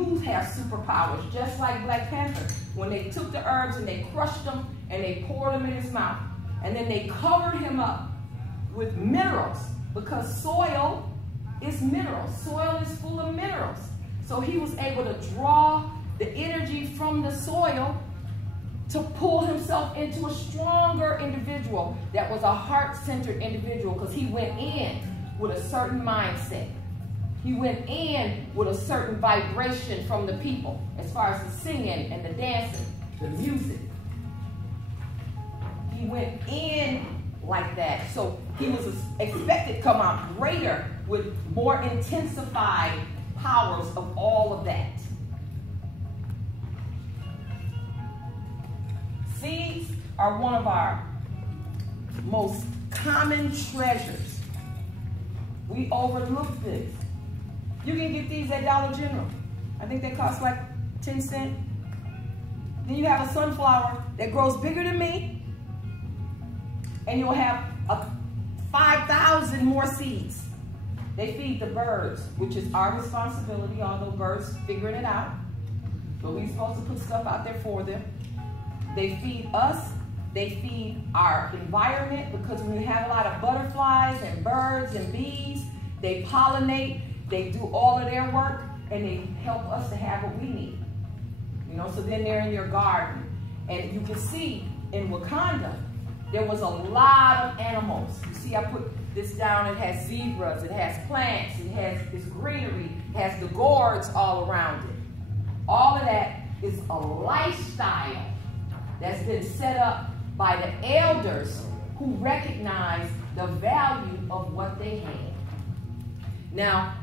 have superpowers, just like Black Panther. When they took the herbs and they crushed them and they poured them in his mouth, and then they covered him up with minerals, because soil is minerals. Soil is full of minerals. So he was able to draw the energy from the soil to pull himself into a stronger individual that was a heart-centered individual, because he went in with a certain mindset. He went in with a certain vibration from the people, as far as the singing and the dancing, the music. He went in like that. So he was expected to come out greater with more intensified powers of all of that. Seeds are one of our most common treasures. We overlook this. You can get these at Dollar General. I think they cost like 10 cents. Then you have a sunflower that grows bigger than me, and you'll have 5,000 more seeds. They feed the birds, which is our responsibility, although birds figuring it out. But we're supposed to put stuff out there for them. They feed us. They feed our environment, because when you have a lot of butterflies and birds and bees, they pollinate. They do all of their work, and they help us to have what we need. You know, so then they're in your garden. And you can see in Wakanda, there was a lot of animals. You see, I put this down. It has zebras, it has plants, it has this greenery, it has the gourds all around it. All of that is a lifestyle that's been set up by the elders who recognize the value of what they had. Now,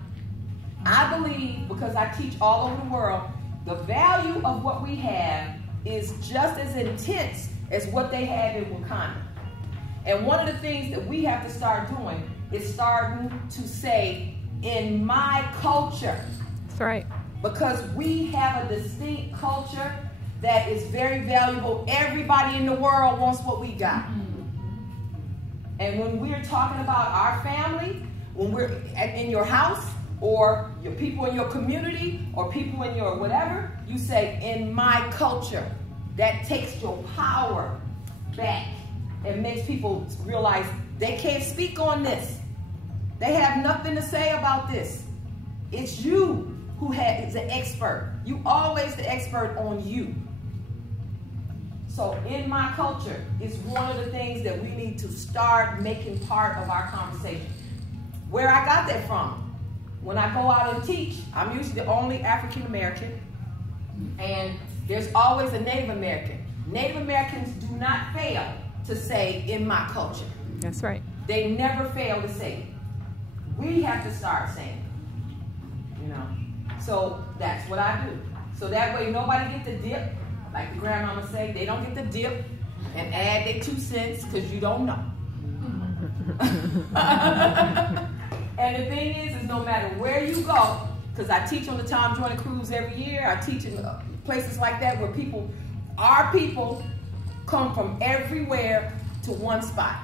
I believe, because I teach all over the world, the value of what we have is just as intense as what they had in Wakanda. And one of the things that we have to start doing is starting to say, in my culture. That's right. Because we have a distinct culture that is very valuable. Everybody in the world wants what we got. And when we're talking about our family, when we're in your house, or your people in your community, or people in your whatever, you say, in my culture. That takes your power back and makes people realize they can't speak on this. They have nothing to say about this. It's you who is the expert. You always the expert on you. So in my culture is one of the things that we need to start making part of our conversation. Where I got that from? When I go out and teach, I'm usually the only African American, and there's always a Native American. Native Americans do not fail to say, in my culture. That's right. They never fail to say it. We have to start saying it, you know. So that's what I do. So that way nobody gets the dip, like the grandmama say, they don't get the dip and add their 2 cents, because you don't know. And the thing is no matter where you go, because I teach on the Tom Joyner Cruise every year, I teach in places like that where our people come from everywhere to one spot.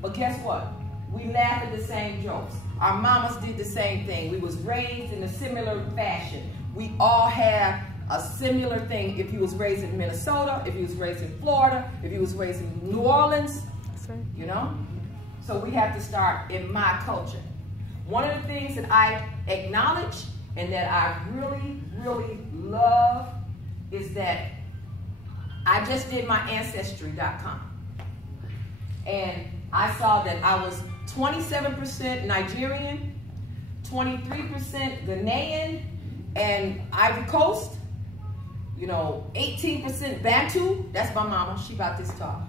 But guess what? We laugh at the same jokes. Our mamas did the same thing. We was raised in a similar fashion. We all have a similar thing. If you was raised in Minnesota, if you was raised in Florida, if you was raised in New Orleans, that's right. You know? So we have to start in my culture. One of the things that I acknowledge and that I really, really love is that I just did my Ancestry.com. And I saw that I was 27% Nigerian, 23% Ghanaian and Ivory Coast, you know, 18% Bantu. That's my mama, she about this tall.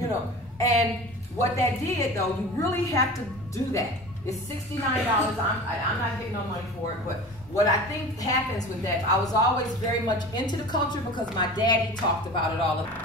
You know, and what that did, though, you really have to do that. It's $69. I'm not getting no money for it, but what I think happens with that, I was always very much into the culture because my daddy talked about it all the time.